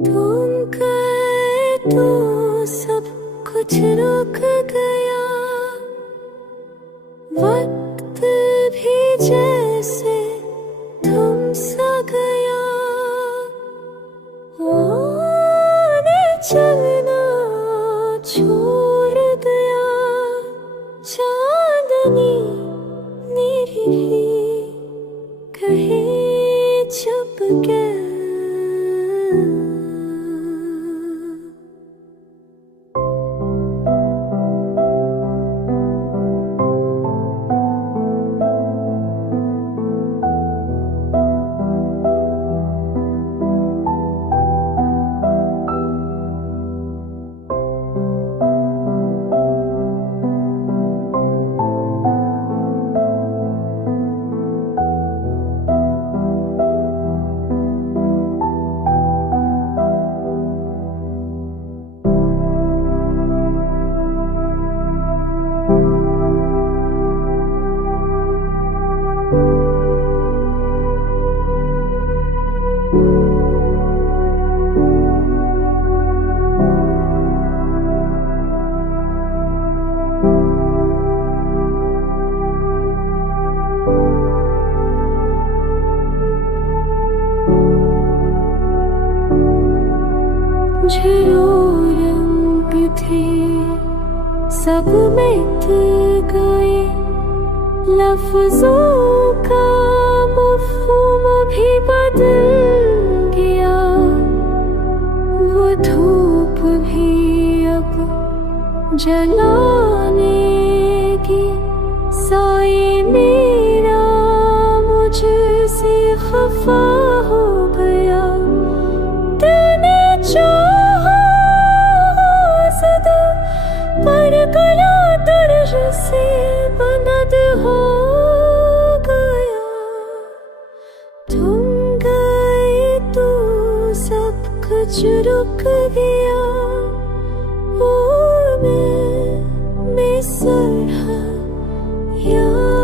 तुम गए तो सब कुछ रुक गया, वक्त भी जैसे थम सा गया। आने चलना छोड़ दिया, चांदनी मेरी भी कहीं छुप गया। रंग थे सब मिट गए, लफ्जों का मफ़हूम भी बदल गया। वो धूप भी अब जलाने की, साए मेरा मुझसे खफा हो गया। तूने चाहा सदा पर गया, दर्ज से बनद हो गया। तुम गए तो सब कुछ रुक गया, ओ मैं सरहद या